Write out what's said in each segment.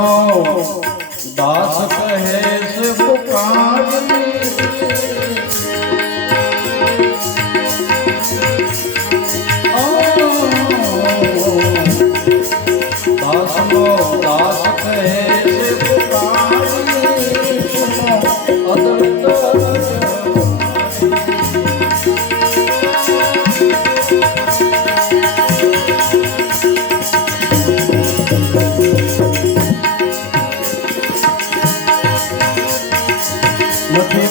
નો દાસ કહે What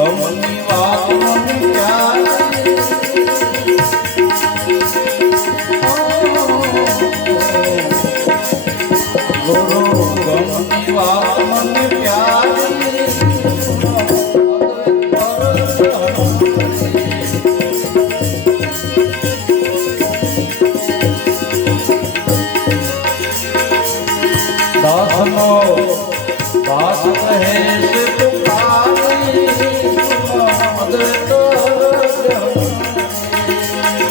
Oh.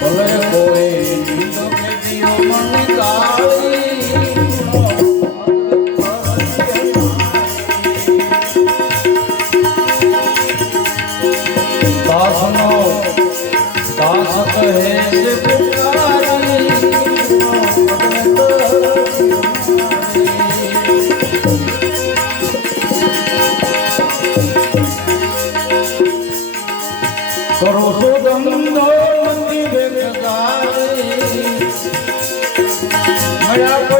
ભલે કોઈ મને તાર दया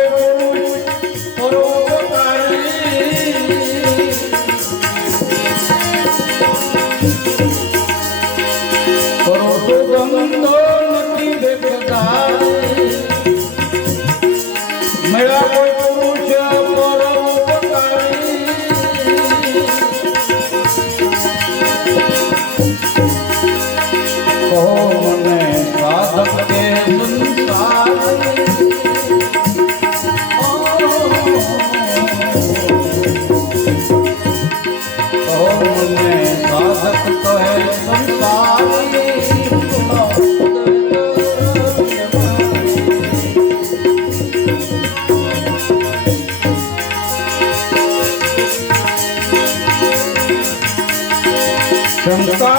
Yang.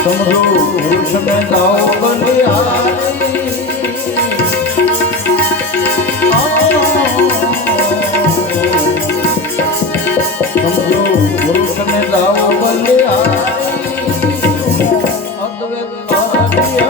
સમજો પુરુષ મેં દાવ બન્યા સમજો પુરુષ મેં દાવ અદ્વૈત મારા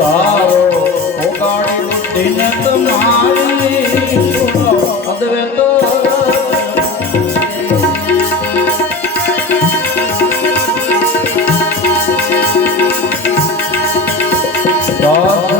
તારો ઓગાડી બુદ્ધિને તમારી અદવે તો God.